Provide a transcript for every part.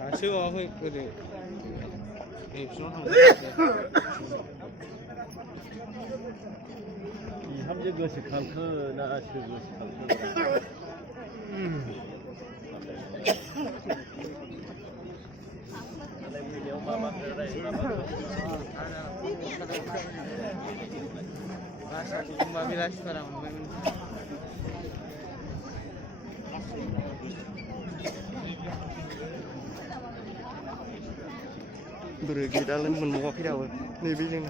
다시가 그래. 이 함재 것이 강크나 그 것이 강크. Beri kita lalu menmuak kita awal. Nih bilang.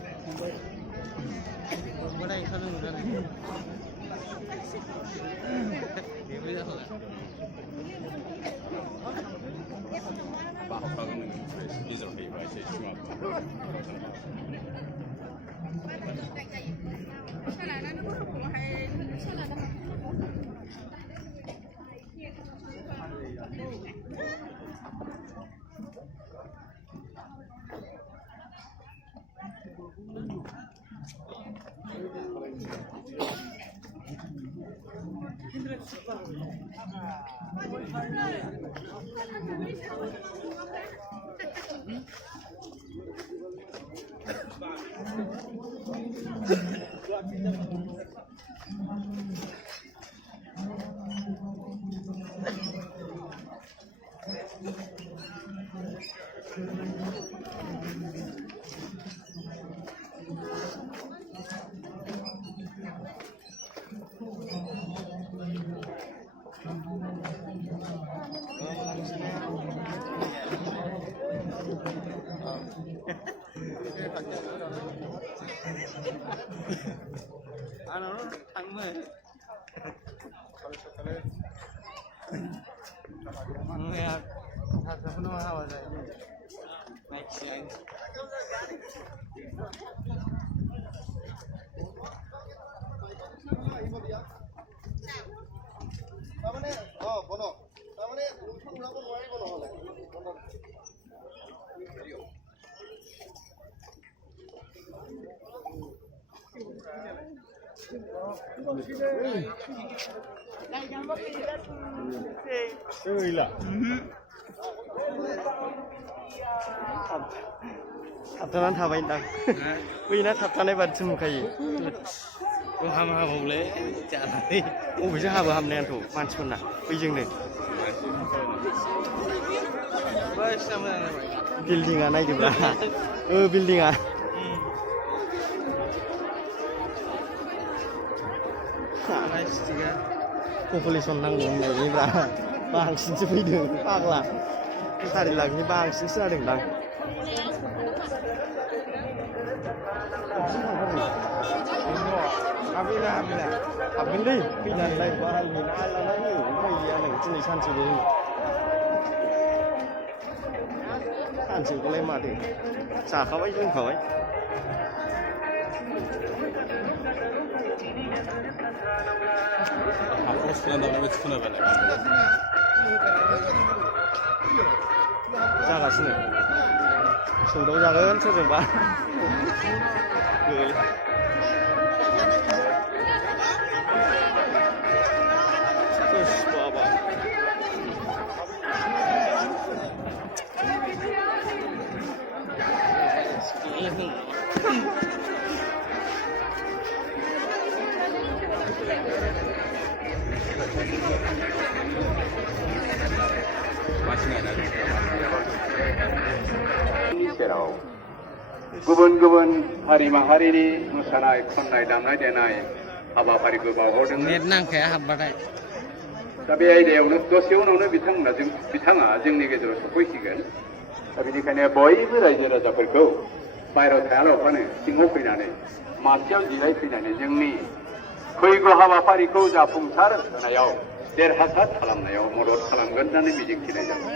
Tabtanan tabain dang. Wih nak tabtanai bad semu kai. ham boleh cari. Oh bisa haba ham nen tuh mancun nak. Wih jeng deh. Building anai di belah. Building ah. Population nanggung ini belah. Bangsin sepeda, paklah. Tadi lagi ni bangsin sedang dang. Abin deh, pindah lagi bahal ni, ala lagi, ini yang jenis hancur ini. Hancur kalau mati, sah kawai jeung kawai. Aku sekarang dah boleh cekuna balik. Jaga sini. Sudah jaga kan sebab. Terus apa? गुबुन हारि माहारिनि मोसानाय खननाय दामनाय देनाय हाबाफारिबो बावहरदों। Net नांखाया हाबबाथाय। दा बे आयदायावनो दसे उनावनो बिथाङा जोंनि गेजेराव सफैसिगोन। दा बेनिखायनो बयबो रायजो राजाफोरखौ बायरायाव थायालाबानो सिङाव फैनानै मासियाव जिरायफैनानै जोंनि फैगौ हाबाफारिखौ जाफुंसार होनायाव देरहासार खालामनायाव मदद खालामगोन होननानै मिजिंथिनाय जाबाय।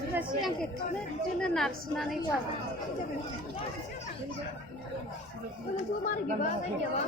मानसिफ्रा सिगांखे थुनो नारसिननानै जाबाय नोंथ' मारै बिबा जायगायाबा